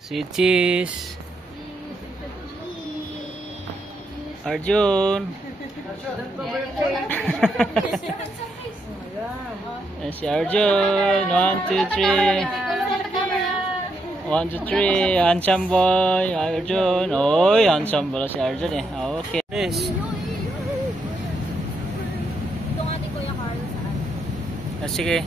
Si Cheese. Arjun. Si Arjun. 1, 2, 3. 1, 2, 3. Handsome boy. Arjun. Oy, handsome boy si Arjun eh. Okay. Yes. Ito nga din Kuya Carl saan? Sige.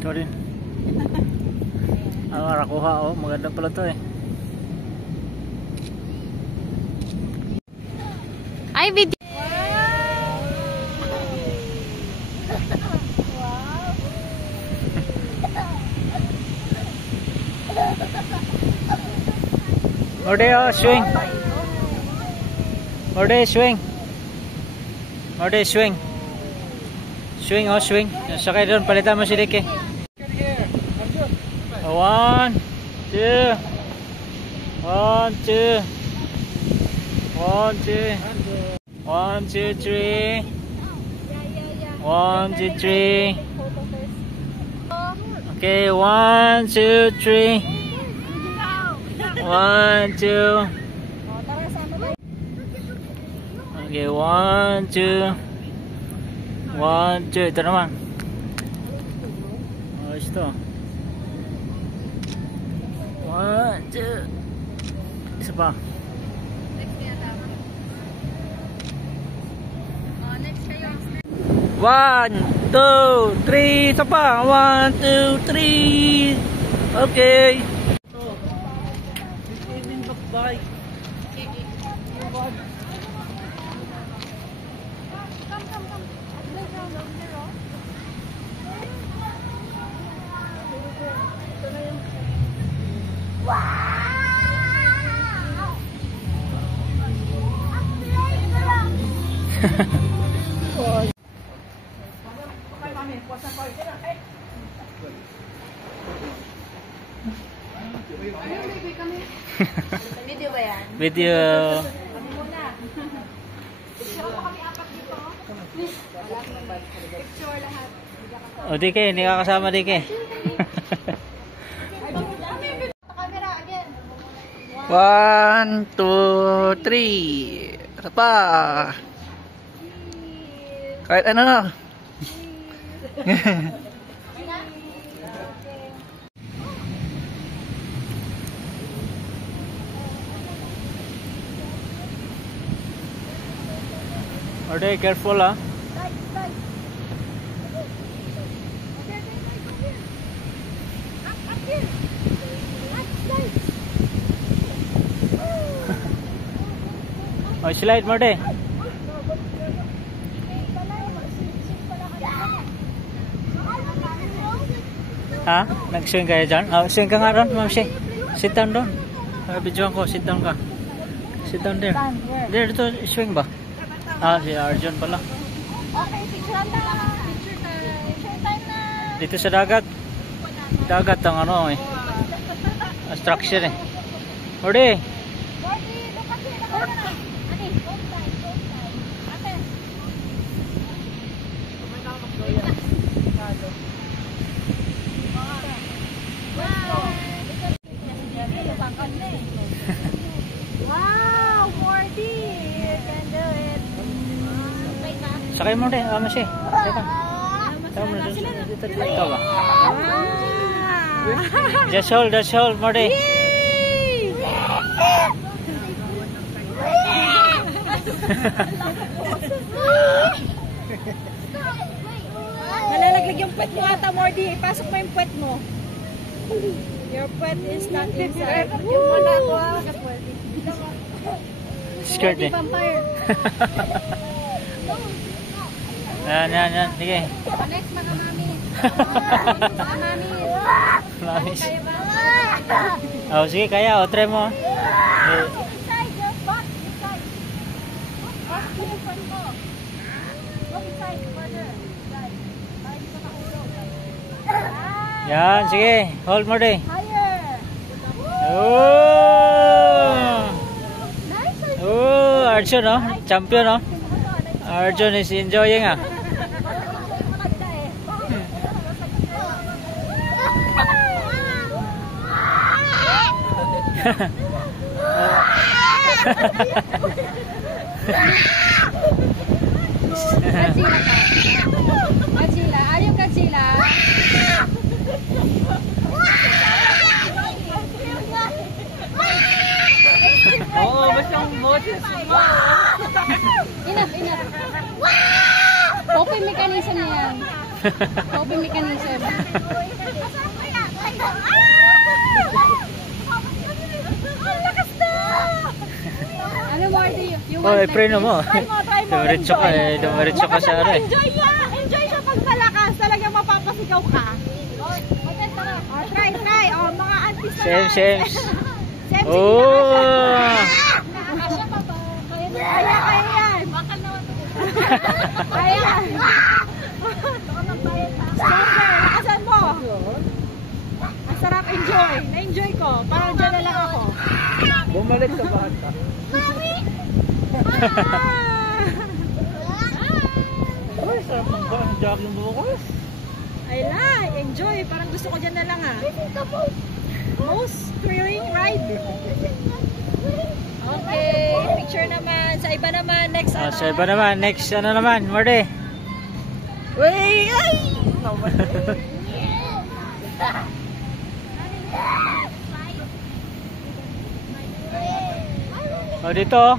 Ikaw din. Rakuha oh, maganda pala to eh. Ay, video. Morde oh, swing. Morde swing. Morde swing. Swing oh, swing. Sakay doon, palitan mo si Ricky. 1, 2. 1, 2. 1, 2. 1, 2, 3. 1, 2, 3. Okay, 1, 2, 3. 1, 2. Okay, 1, 2. 1, 2. Ito naman. Oh, ito. 1, 2. Isa pa. Next kayo. 1, 2, 3. Isa pa. 1, 2, 3. Okay. Bye. Video ba yan? Video. Kami muna. Picture mo kami apat dito. Picture lahat. O di kayo, hindi ka kasama di kayo. Camera again. 1, 2, 3. Isa pa. Kahit ano na. Order, careful ah. Oh, slide mo de. Ha? Nag-swing kayo dyan? Oh, swing ka nga ron, ma'am si. Sit down doon. Videoan ko, sit down ka. Sit down there. There, dito, swing ba? Ah, si Arjun pala. Okay, picture na. Picture time. Picture time na. Dito sa dagat. Dagat ang ano eh. Structure eh. Orde. Gordy, look at here. Look at here. Ani, don't time, don't time. Ate. Wow, Gordy. You can do it. Sakay mo rin. Ah, masi. Sakay. Sakay mo rin. Dito ikaw ba? Just hold, Morde. Nalalaglag yung puwet mo ata, Mordy. Ipasok mo yung puwet mo. Your puwet is not inside. Wala ko ah. Skirt eh. Vampire. Yan. Sige. Next, mga mami. Mga mami. Nice. Kaya ba? Oh, sige, kaya. O, try mo. Inside your butt. Inside. Butt in front mo. Go inside. Further. Inside. Para hindi ka mahulog. Ah! Yan, sige. Hold mo din. Higher. Oh! Nice. Oh, Arjun, no? Champion, no? Arjun is enjoying, ah. Godzilla. Are you Godzilla? Oo, masyang boses mo. Enough. Coping mechanism na yan. Coping mechanism. Ano more do you Oh, want preno mo. Try mo. Dumiretso ka, dumiretso ka sa ano, eh. Enjoy niya. Enjoy siya pag malakas. Talagang mapapasigaw ka. Try. Mga aunties na Same. Same. Oh! Kaya yan. Bakal naman. Kaya. Stronger. Lakasan mo. Ang sarap enjoy. Na-enjoy ko. Parang dyan na lang ako. Bumalik sa bata. Uy, sarap ng jogging bukas. I like. Enjoy. Parang gusto ko dyan na lang ah. Most thrilling ride. Okay. Picture naman. Sa iba naman. Next Ah, sa iba naman. Next, ano naman? Marty. Uy, ay! O, dito.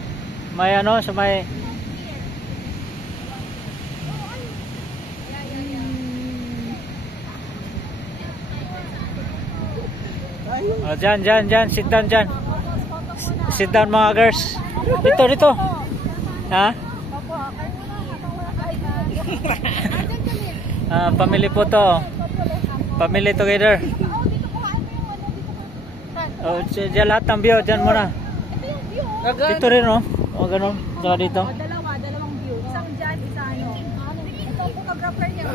May ano, sa may... O, dyan. Sit down dyan. Sit down mga girls. Dito. Ha? Family po to. Family together. O, dyan lahat ng view. Dyan muna. Dito rin, no? O, ganun. Saka dito. Dalawang view. Isang dyan, isa ano. Ito ang photographer niya.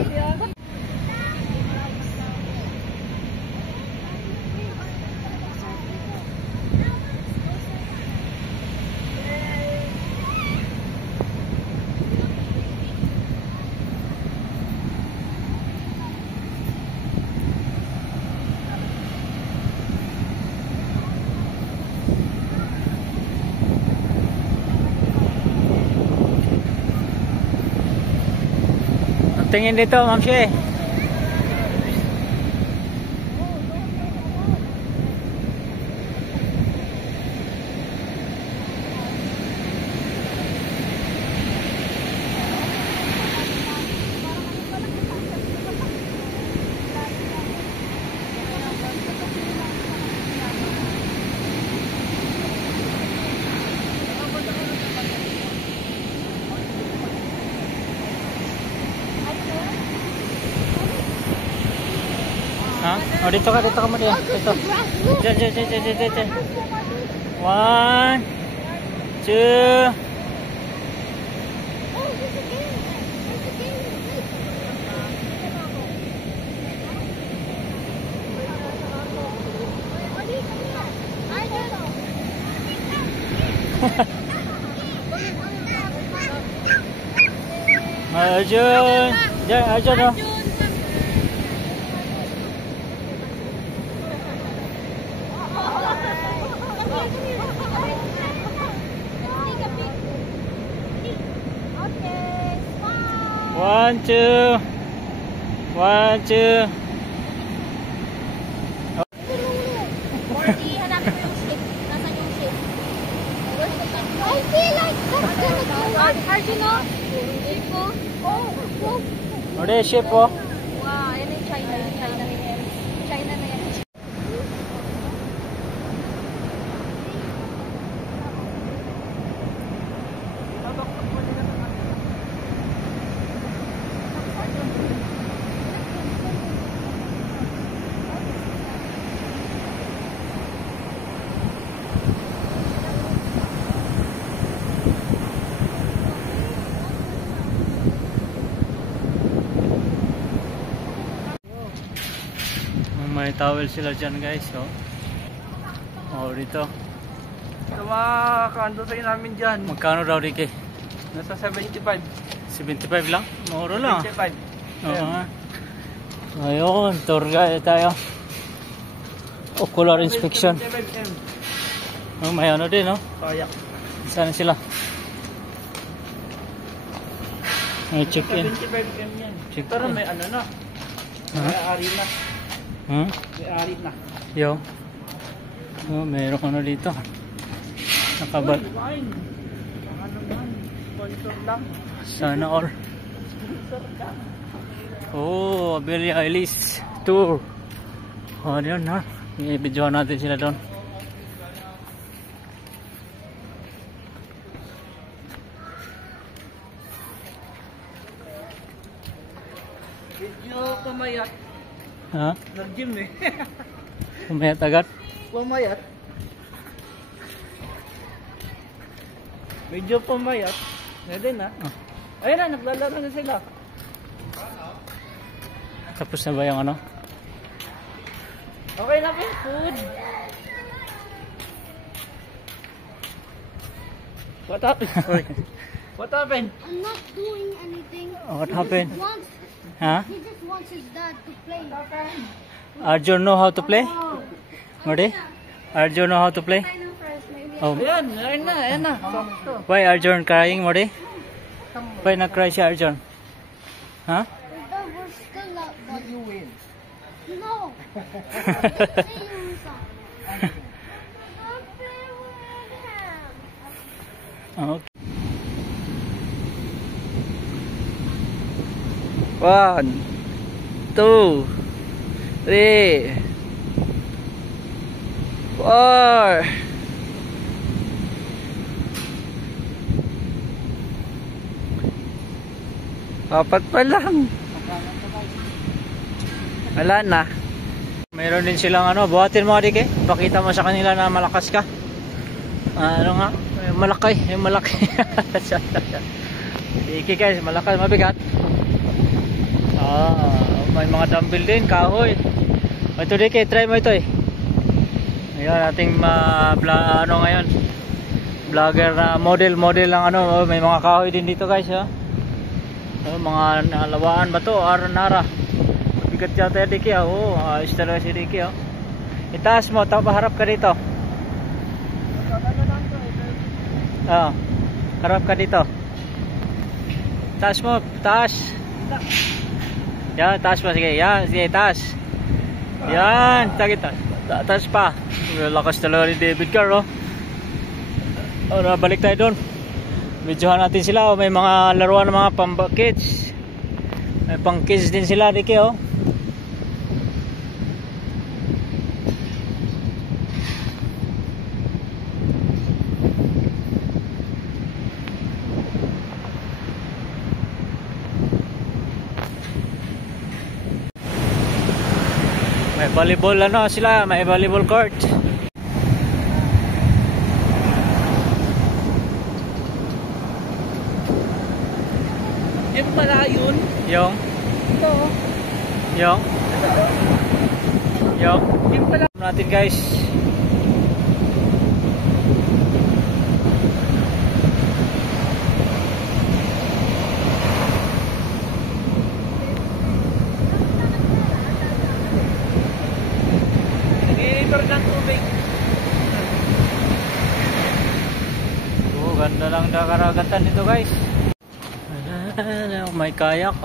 Tingin dito, Ma'am Shea. Ha? O, dito ka mo diyan. Dito. Diyan. 1, 2. Arjun. Diyan, Arjun, oh. One, two. Morty, hanapin mo yung ship. Nasaan yung ship? I feel like that's gonna go. Arjun, no? Ship ko. Oh. Order ship, oh. Wow, yan yung China. China na yan. towel sila dyan guys. Oh, dito. Sa mga kaandosay namin dyan. Magkano daw Ricky? Nasa 75. 75 lang? Mura lang. 75. Oo nga. Ayun, tour guide tayo. Ocular inspection. 75M. Oh, may ano din, no? Kayak. Saan sila? May check-in. 75M yan. Check Pero in. may ano na. May ari na. Hmm? May ari na. Yo. Oh, mayroon ano dito. Nakabal. Uy, wine. Ano man. Sponsor lang. Sana all. Sponsor lang. Oh, Billie Eilish tour. Oh, yun ha. I-videoan natin sila doon. Medyo pumayat. Ha? Nag-gym eh. Umayat agad. Pumayat. Medyo pumayat. Pwede na. Oh. Ayun na, naglalaro na sila. Tapos na ba yung ano? Okay na ba yung food? What happened? What happened? I'm not doing anything. What happened? Ha? He just wants his dad to play. Arjun know how to play? Oh. Modi? Arjun know how to play? I know first, maybe. Oh. Ayan, ayan na, ayan na. Sakto. Why Arjun crying, Modi? Why na-cry si Arjun? Ha? We're still not done. You win. No. Say you something. Okay. 1, 2, 3, 4. Apat pa lang. Wala na. Mayroon din silang ano, buhatin mo Adi, pakita mo sa kanila na malakas ka. Ano nga, yung malaki. Iki guys, malakas, mabigat. May mga dumbbell din, kahoy. Ito Dike, try mo ito eh. Ayan, ating ano ngayon, vlogger na model lang ano, may mga kahoy din dito guys ha. Mga nalawaan ba to, nara. Bigat yata yung Dike, ayos talaga si Dike. Itaas mo, harap ka dito. Harap ka dito. Taas mo, taas. Yan, taas pa, sige. Yan, sige, taas. Yan, taas pa. Lakas talaga ni David Carr, balik tayo doon. Videohan natin sila, may mga laruan ng mga pang-kids. May pang-kids din sila, Dike, May volleyball sila, may volleyball court. Yung pala yun. Yung Ito. yung Yung pala. natin guys. Nag-i-river ng tubig. Ganda lang karagatan dito guys. May kayak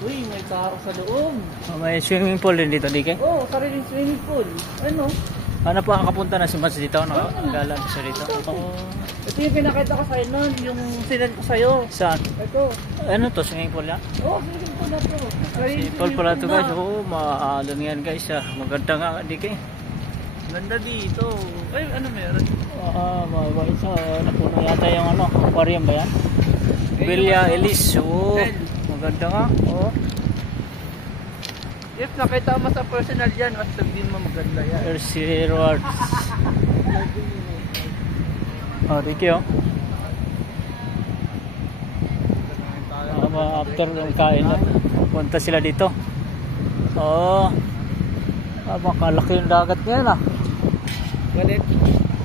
Uy, may tao sa loob. may swimming pool din dito Dike. Oh, sariling swimming pool. Ano? Ano pa nakapunta na si Mats dito? Galan siya dito. Ito yung pinakita ko sa'yo nun, yung sinad ko sa'yo. Saan? Ito. Ano to, swimming pool yan? Oh, swimming pool na to. Swimming pool pala to guys. Maalan yan guys. Maganda nga Dike. Ganda dito. Ay, ano meron? Mabait sa napuno yata yung aquarium ba yan? Billie Eilish. Maganda nga. If nakita mo sa personal yan, at sabihin mo maganda yan. Percy Rewards. Dike after ng kain punta sila dito. Makalaki yung dagat niyan ah. Galit.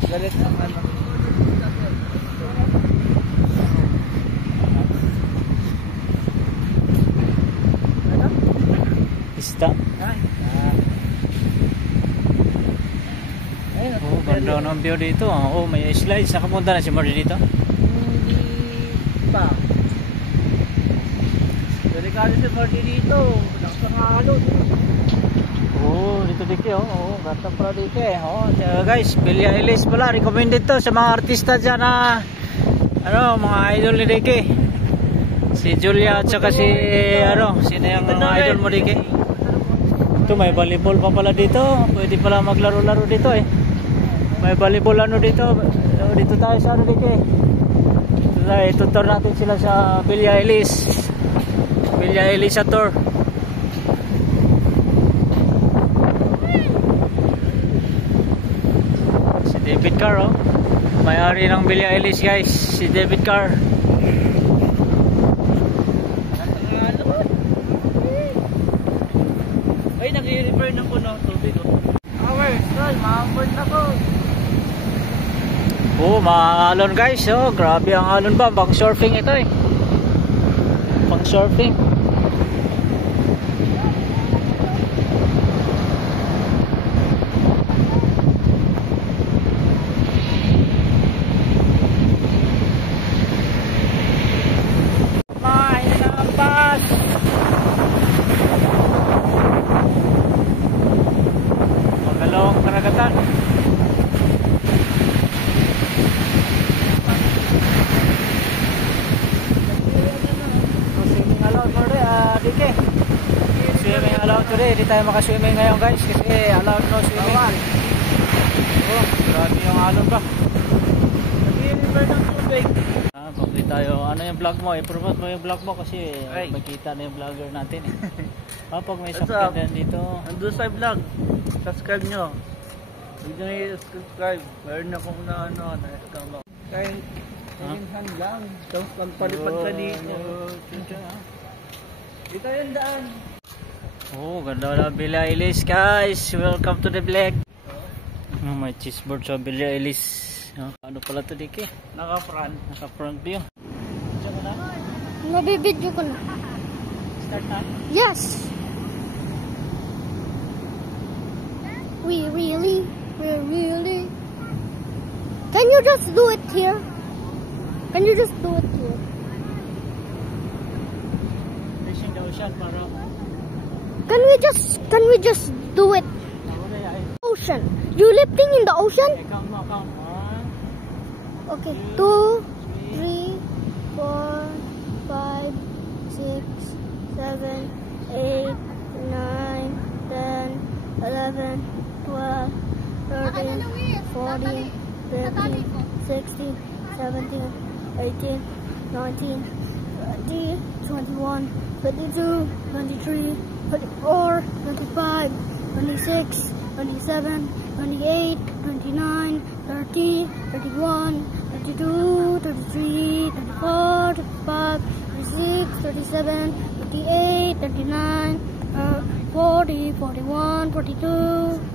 Galit ang ano. Pista. Ay. Ayun, Oh, ganda ng view dito. Oh, may slides. Nakapunta na si Marty dito. hindi pa. Delikado si Marty dito. Nakapangalo. Oh, dito dike oh. Oh, ganda pala dike. Oh, guys, Billie Eilish pala. Recommended to sa mga artista dyan na ano, mga idol ni Dike. Si Julia at saka si ano, sino yung mga idol mo Dike? Ito may volleyball pa pala dito. Pwede pala maglaro-laro dito eh. May volleyball ano dito. Dito tayo sa ano Dike. Dito tayo, tutor natin sila sa Billie Eilish. Billie Eilish sa tour. Si David Carr oh. May-ari ng Billie Eilish guys. Si David Carr. Ay, nag-i-refer na po ng tubig. Hours, tol, maambon na po. Oh, maalon guys. Oh, grabe ang alon ba. Pang surfing ito eh. Pang surfing. Ay, nabas. Magalawang karagatan. Swimming allowed for Dike. Swimming allowed today. Hindi tayo makaswimming ngayon guys kasi allowed no swimming. Oh, grabe yung alon ba. Nag-i-refer ng tubig. Pag tayo, ano yung vlog mo? I-promote mo yung vlog mo kasi Ay. magkita na yung vlogger natin eh. Pag may What's sakyan up? din dito. Nandun sa vlog. Subscribe nyo. Huwag nyo i-subscribe. Meron na kung na-ano. Kahit minsan lang. Tapos pagpalipad ka dito. Dito yung daan. Oh, ganda na Billie Eilish guys. Welcome to the vlog. Oh, may cheeseboard sa Billie Eilish. Oh, ano pala to Dike? Naka-front. Naka front view. Diyan ka na? Nabibidyo ko na. Start na? Yes. We really. Can you just do it here? Can you just do it here? Facing the ocean para. Can we just do it? Ocean. You lifting in the ocean? Okay, count mo, count. 1, Okay. 2, 3, 4, 5, 6, 7, 8, 9, 10, 11, 12, 13, 14, 15, 16, 17, 18, 19, 20, 21, 22, 23, 24, 25, 26, 27, 28, 29, 30, 31, 32, 33, 34, 35, 36, 37, 38, 39, 40, 41, 42,